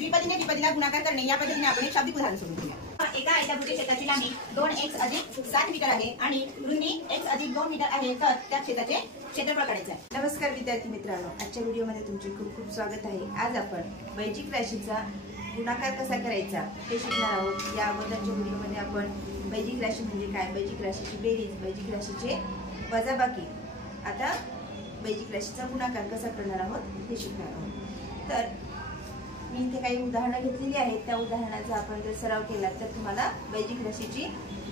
द्विपदीने द्विपदीला गुणाकार करणे या पद्धतीने आपण एक शाब्दिक उदाहरण सोडून घेऊया। एका आयताभुज क्षेत्राची लांबी 2x अधिक 7 मीटर आहे आणि रुंदी x अधिक 2 मीटर आहे, तर त्या क्षेत्राचे क्षेत्रफळ काढायचे आहे। नमस्कार विद्यार्थी मित्रांनो, आजच्या व्हिडिओमध्ये तुमचे खूप खूप स्वागत आहे। आज आपण वैजिक राशीचा गुणाकार कसा करायचा हे शिकणार आहोत। या अगोदरच्या व्हिडिओमध्ये आपण वैजिक राशी म्हणजे काय, वैजिक राशीची बेरीज, वैजिक राशीचे वजाबाकी, आता वैजिक राशीचा गुणाकार कसा करणार आहोत हे शिकणार आहोत। तर मी इथे काही उदाहरणं घेतलेली आहेत, त्या उदाहरणाचा आपण जर सराव केला तर तुम्हाला वैजिक राशीची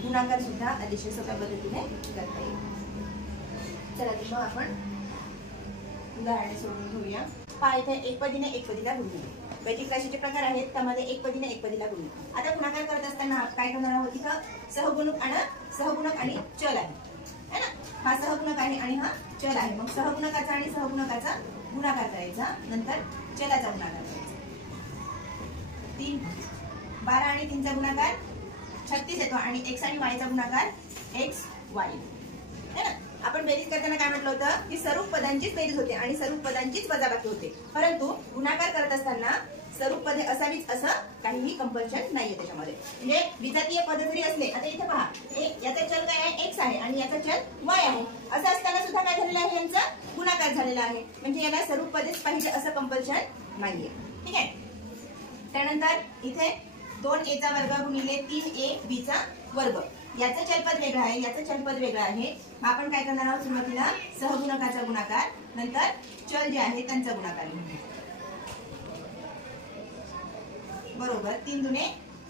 गुणाकार सुद्धा अतिशय सोप्या पद्धतीने करता येईल। चला तर मग आपण उदाहरणे सोडून घेऊया। पहा इथे एकपदीने एकपदीला गुणणे। वैजिक राशीचे प्रकार आहेत, त्यामध्ये एकपदीने एकपदीला गुणणे। आता गुणाकार करत असताना काय करणार आहोत, इथं सहगुणक आणि चल आहे है ना। हा सहगुणक आहे आणि हा चल आहे। मग सहगुणकाचा आणि सहगुणकाचा गुणाकार करायचा, नंतर चलाचा गुणाकार करायचा। 12 आणि 3 चा गुणाकार 36 येतो आणि x आणि y चा गुणाकार x y है ना। आपण बेरीज करताना काय म्हटलं होतं की स्वरूप पदांचीच बेरीज होते आणि स्वरूप पदांचीच वजाबाकी होते, परंतु गुणाकार करत असताना स्वरूप पदे असावीच असं काहीही कंपल्शन नाहीये त्याच्यामध्ये। म्हणजे विजातीय पद जरी असले, आता इथे पहा याचा चल काय आहे x आहे आणि याचा चल y आहे, असं असताना सुद्धा काय झालेलं आहे, यांचा गुणाकार झालेला आहे। म्हणजे याला स्वरूप पदेच पाहिजे असं कंपल्शन नाहीये, ठीक आहे। त्यानंतर इथे 2a चा वर्ग गुणिले 3a b चा वर्ग, याचं चलपद वेगळं आहे, याचं चलपद वेगळं आहे। आपण काय करणार आहोत, सुरुवातीला सहगुणकाचा गुणाकार, नंतर चल जे आहे त्यांचा गुणाकार लिहूया। बरोबर 3 दुने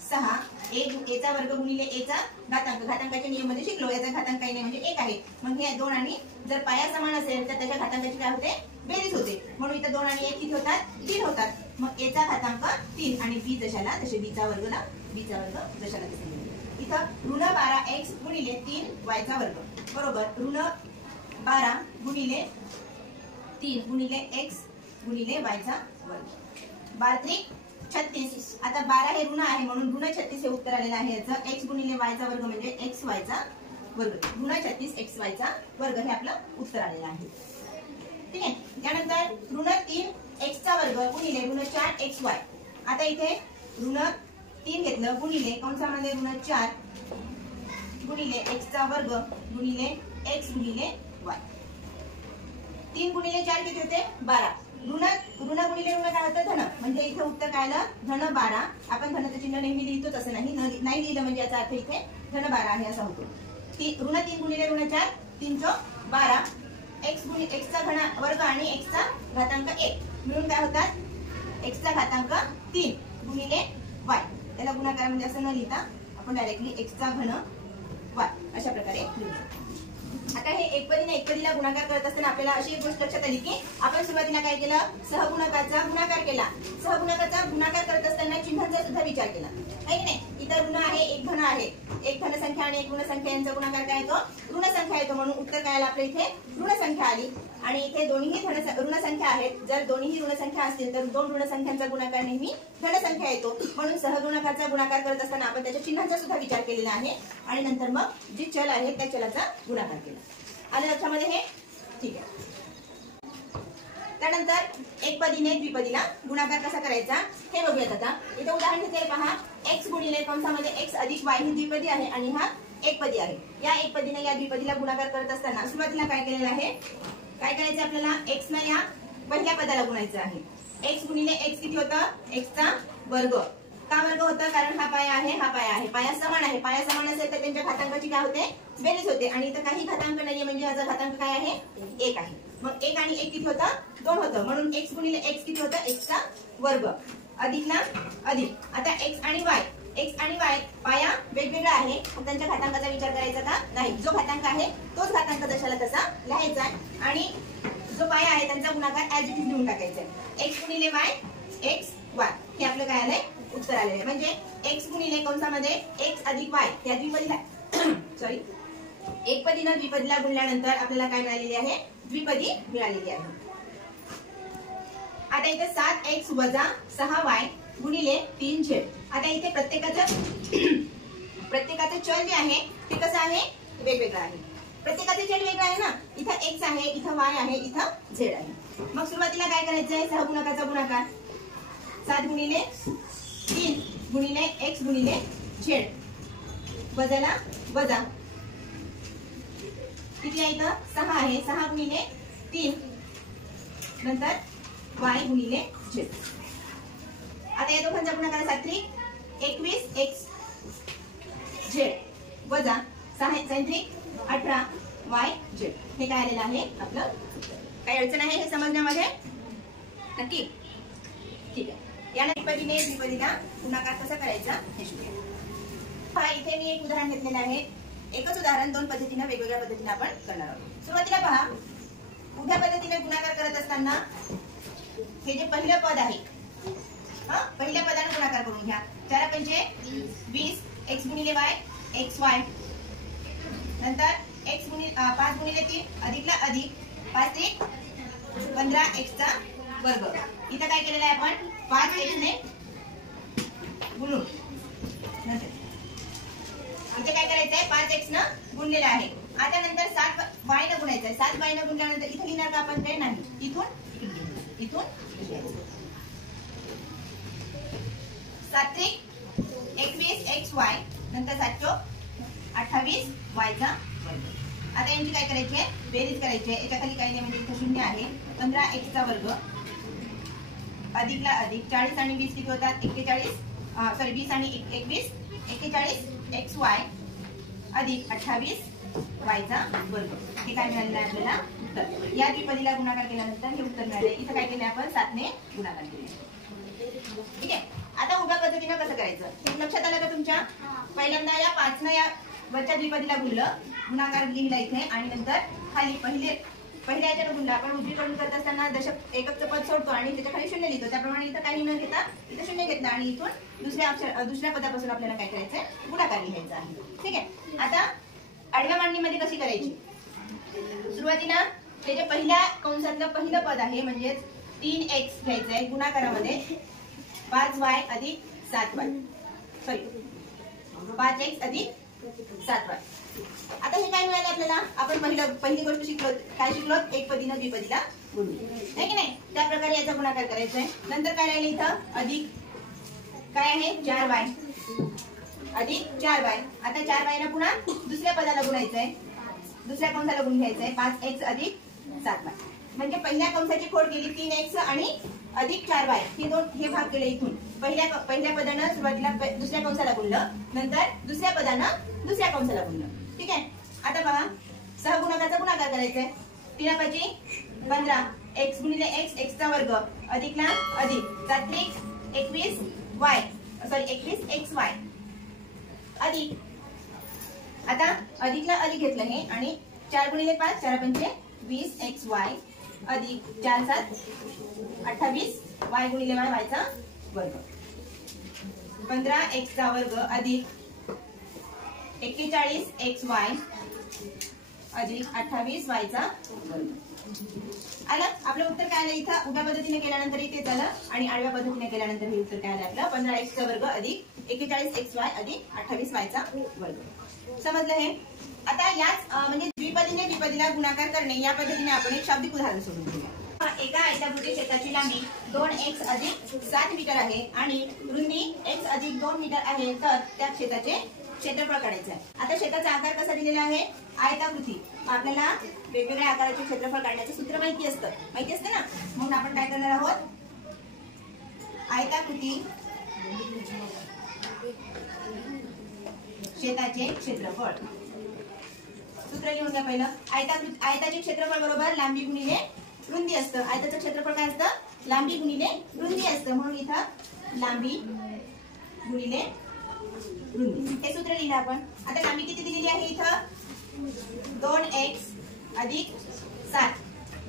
6, a चा वर्ग गुणिले a चा घातांक, घातांकाच्या नियमामध्ये शिकलो, याचा घातांक काही नाही म्हणजे 1 आहे। मग हे 2 आणि जर पाया समान असेल तर त्याच्या घातांकाची काय होते, बेरीज होते, म्हणून इथं 2 आणि 1 किती होतात, 3 होतात। मग a चा घातांक 3 आणि b जशाला तसे b चा वर्ग जशाला तसे इथं ऋण 12x गुणिले 3y चा वर्ग, बरोबर ऋण 12 गुणिले 3 गुणिले x गुणिले y चा वर्ग, 12 36। आता 12 हे ऋण आहे म्हणून ऋण 36 हे उत्तर आलेलं आहे याचं। x गुणिले y चा वर्ग म्हणजे xy चा वर्ग, ऋण 36 xy चा वर्ग हे आपलं उत्तर आलेलं आहे, ठीक आहे। त्यानंतर ऋण 3x चा वर्ग गुणिले ऋण 4xy। आता इथे ऋण 3 घेतलं गुणिले कंसामध्ये ऋण 4 गुणिले x चा वर्ग गुणिले x गुणिले y। 3 गुणिले 4 किती होते, 12। ऋण गुणिले ऋण काय होतं, धन, म्हणजे इथे उत्तर काय आलं, धन 12। आपण धनाचं चिन्ह नेहमी लिहितोच असं नाही लिहिलं म्हणजे याचा अर्थ इथे धन 12 आहे असा होतो। ऋण 3 गुणिले ऋण 4, 3 × 12, x चा घन वर्ग आणि x चा घातांक 1 मिळून काय होतात, x चा घातांक 3 गुणिले y। त्याला गुणाकार म्हणजे असं न लिहिता आपण डायरेक्टली x चा घन y अशा प्रकारे लिहू। आता हे एकपदीने एकपदीला गुणाकार करत असताना आपल्याला अशी एक गोष्ट लक्षात आली की आपण सुरुवातीला काय केलं, सहगुणकाचा गुणाकार केला। सहगुणकाचा गुणाकार करत असताना चिन्हांचा सुद्धा विचार केला आहे की नाही। इथं ऋण आहे, एक धन आहे, एक धन संख्या आणि एक ऋण संख्या यांचा गुणाकार काय येतो, ऋण संख्या येतो, म्हणून उत्तर काय आलं आपल्या इथे ऋण संख्या आली। आणि इथे दोन्ही ऋण संख्या आहेत, जर दोन्ही ऋण संख्या असतील तर 2 ऋण संख्यांचा गुणाकार नेहमी धन संख्या येतो, म्हणून सहगुणकाचा गुणाकार करत असताना आपण त्याच्या चिन्हांचा सुद्धा विचार केलेला आहे आणि नंतर मग जे चल आहे त्या चलाचा गुणाकार केला। आलं लक्षामध्ये हे, ठीक आहे। त्यानंतर एकपदीने द्विपदीला गुणाकार कसा करायचा हे बघूयात। आता इथे उदाहरण घेतले पहा, x गुणिले कंसामध्ये x अधिक y ही द्विपदी आहे आणि हा एकपदी आहे। या एकपदीने या द्विपदीला गुणाकार करत असताना सुरुवातीला काय केलेलं आहे, काय करायचं आपल्याला, x न या पहिल्या पदाला गुणायचं आहे। x गुणिले x किती होतं, x चा वर्ग, का वर्ग होतं, कारण हा पाया आहे, हा पाया आहे, पाया समान आहे। पाया समान असेल तर त्यांच्या घातांकाची काय होते, बेरीज होते, आणि इथं काही घातांक नाहीये म्हणजे याचा घातांक काय आहे, 1 आहे। मग 1 आणि 1 किती होतं, 2 होतं, म्हणून x गुणिले x किती होतं, x चा वर्ग अधिक ना अधिक। आता x आणि y पाया वेगवेगळा आहे, त्यांच्या घातांकाचा विचार करायचा का नाही, जो घातांक आहे तोच घातांक जशाला तसा लिहायचा आहे आणि जो पाया आहे त्यांचा गुणाकार ऍज इट इज लिहून टाकायचा आहे। x गुणिले y x y हे आपलं काय आलंय, उत्तर आलेलं आहे। म्हणजे x गुणिले कंसामध्ये x अधिक y या द्विपदीला सॉरी एकपदीनं द्विपदीला गुणल्यानंतर आपल्याला काय मिळालेली आहे, द्विपदी मिळालेली आहे। आता इथे 7x वजा 6y गुणिले 3z। आता इथे प्रत्येकाचं चल जे आहे ते कसं आहे, वेगवेगळं आहे। प्रत्येकाचे चल वेगळं आहे ना, इथं x आहे, इथं y आहे, इथं z आहे। मग सुरुवातीला काय करायचं आहे, सहगुणकाचा गुणाकार। 7 गुणिले 3 गुणिले x गुणिले z वजाला वजा किती आहे इथं 6 आहे 6 गुणिले 3 नंतर y गुणिले z. आता या दोघांचा गुणाकार 7 3 21 x z वजा 6 3 18 y z. हे काय आलेलं आहे आपलं. काही अडचण आहे हे समजण्यामध्ये नक्की. ठीक आहे. या द्विपदीने द्विपदीला गुणाकार कसा करायचा हे शिकूया. पहा इथे मी एक उदाहरण घेतलेलं आहे. एकच उदाहरण दोन पद्धतीने वेगवेगळ्या पद्धतीने आपण करणार आहोत. सुरुवातीला पहा उभ्या पद्धतीने गुणाकार करत असताना हे जे पहिलं पद आहे पहिल्या पदाने गुणाकार करून घ्या. 4 पंचे 20 x गुणिले y x y नंतर x गुणिले 5 गुणिले 3 अधिकला अधिक 5 3 15 x चा वर्ग. इथं काय केलेलं आहे आपण 5x ने गुणून नंतर इथे काय करायचं आहे 5x न गुणलेलं आहे. आता नंतर 7y न गुणायचं आहे. 7y न गुणल्यानंतर इथे लिहिणार का आपण? काय नाही. इथून 7 3 21 xy नंतर 7 4 28 y चा वर्ग. आता यांची काय करायची आहे बेरीज करायची आहे. याच्या खाली काही नाही म्हणजे इथे 0 आहे. 15x चा वर्ग अधिकला अधिक 40 आणि 20 किती होतात 41 सॉरी 20 आणि 21 41 xy अधिक 28 y चा वर्ग. हे काय मिळालेलं आहे आपल्याला उत्तर. या द्विपदीला गुणाकार केल्यानंतर हे उत्तर मिळाले. इथं काय केले आपण 7 ने गुणाकार केले. ठीक आहे. आता उभ्या पद्धतीने कसं करायचं हे लक्षात आलं का तुमच्या? पहिल्यांदा या 5 न या वरच्या द्विपदीला गुणाकार लिहिला इथे आणि नंतर खाली पहिल्या याच्यानं गुणला. आपण उजवीकडून करत असताना दशक एककचं पद सोडतो आणि त्याच्या खाली 0 लिहितो. त्याप्रमाणे इथं काही न घेता इथं 0 घेतला आणि इथून दुसऱ्या पदापासून आपल्याला काय करायचंय गुणाकार लिहायचा आहे. ठीक आहे. आता आडव्या मांडणीमध्ये कशी करायची? सुरुवातीला ते जे पहिल्या कंसातलं पहिलं पद आहे म्हणजे 3x घ्यायचं आहे गुणाकारामध्ये 5y अधिक 7y सॉरी 5x अधिक 7y. आता हे काय मिळालं आपल्याला? आपण पहिली गोष्ट शिकलो काय शिकलो एकपदीनं द्विपदीला गुणून आहे की नाही. त्या प्रकारे याचा गुणाकार करायचा आहे. नंतर काय राहिलं इथं अधिक काय आहे 4y अधिक 4y. आता 4y ना पुन्हा दुसऱ्या पदाला गुणायचं आहे. दुसऱ्या कंसाला गुण घ्यायचं आहे 5x अधिक 7y. म्हणजे पहिल्या कंसाची खोड गेली 3x आणि अधिक 4y हे भाग केले. इथून पहिल्या पदानं सुरुवातीला दुसऱ्या कंसाला गुणलं नंतर दुसऱ्या पदानं दुसऱ्या कंसाला गुणलं. ठीक आहे. आता बघा सहगुणकाचा गुणाकार करायचा आहे. 3 5 15 x गुणिले x चा वर्ग अधिकला अधिक 7 21 y सॉरी 21 xy अधिक आता अधिकला अधिक घेतलं हे आणि 4 गुणिले 5 4 पंचे 20 xy अधिक 4 7 28 y गुणिले y चा वर्ग 15 x चा वर्ग अधिक 41 xy अधिक 28 y चा वर्ग. आलं आपलं उत्तर काय आलं? इथं उभ्या पद्धतीने केल्यानंतर इथे झालं आणि आडव्या पद्धतीने केल्यानंतर हे उत्तर काय आलं आपलं 15x चा वर्ग अधिक 41 xy अधिक 28 y चा वर्ग. समजलं हे? आता याच म्हणजे द्विपदीने द्विपदीला गुणाकार करणे या पद्धतीने आपण एक शाब्दिक उदाहरण सोडून घेऊया. एका आयताकृती शेताची लांबी 2x अधिक 7 मीटर आहे आणि रुंदी x अधिक 2 मीटर आहे. तर त्या शेताचे क्षेत्रफळ काढायचं आहे. आता शेताचा आकार कसा दिलेला आहे? आयताकृती. आपल्याला वेगवेगळ्या आकाराचे क्षेत्रफळ काढण्याचे सूत्र माहिती असते ना. म्हणून आपण काय करणार आहोत आयताकृती शेताचे क्षेत्रफळ सूत्र लिहून घ्या. पहिलं आयताचे क्षेत्रफळ बरोबर लांबी गुणिले रुंदी असतं. आयताचं क्षेत्रफळ काय असतं? लांबी गुणिले रुंदी असतं. म्हणून इथं लांबी गुणिले रुंदी हे सूत्र लिहिलं आपण. आता लांबी किती दिलेली आहे इथं 2x अधिक 7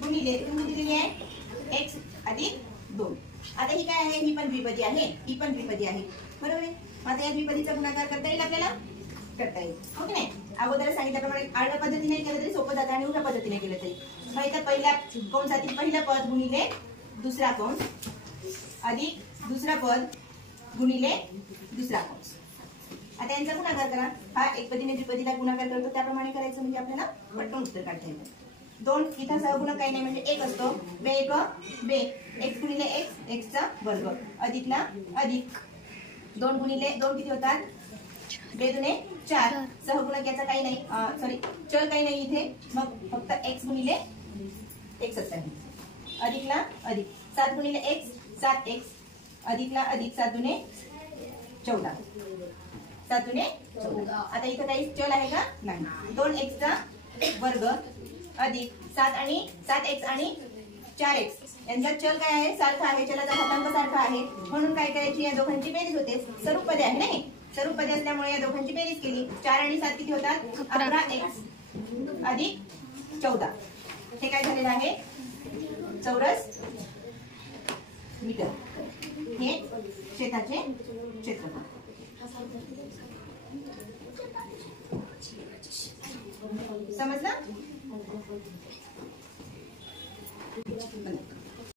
गुणिले रुंदी दिलेली आहे x अधिक 2. आता ही काय आहे? ही पण द्विपदी आहे बरोबर आहे. आता या द्विपदीचा गुणाकार करता येईल आपल्याला करता येईल हो की नाही. अगोदर सांगितल्याप्रमाणे आडव्या पद्धतीने केलं तरी सोपं जातं आणि उभ्या पद्धतीने केलं तरी. मग इथं पहिल्या कंसातील पहिलं पद गुणिले दुसरा कंस अधिक दुसरा पद गुणिले दुसरा कंस. आता यांचा गुणाकार करा. हा एकपदीने द्विपदीला गुणाकार करतो त्याप्रमाणे करायचं म्हणजे आपल्याला पटकन उत्तर काढता येईल. 2 इथं सहगुणक काही नाही म्हणजे 1 असतो. बे एक बे, x गुणिले x, x चा वर्ग अधिकला अधिक 2 गुणिले 2 किती होतात? 2 दुने 4. सहगुणक याचा काही नाही, सॉरी चल काही नाही इथे, मग फक्त x गुणिले x आहे. अधिकला अधिक 7 गुणिले x 7x, अधिकला अधिक 7 दुने 14, 7 दुने 14. आता इथं काही चल आहे का? नाही. 2x चा वर्ग अधिक 7 आणि 7x आणि 4x यांचा चल काय आहे? सारखा आहे. चलाचा घातांक सारखा आहे म्हणून काय करायची? या दोघांची बेरीज होते. स्वरूप पदे आहे नाही, स्वरूप पदे असल्यामुळे या दोघांची बेरीज केली. 4 आणि 7 किती होतात? 11x अधिक 14. हे काय झालेलं आहे? चौरस मीटर. हे शेताचे क्षेत्रफळ. समजलं?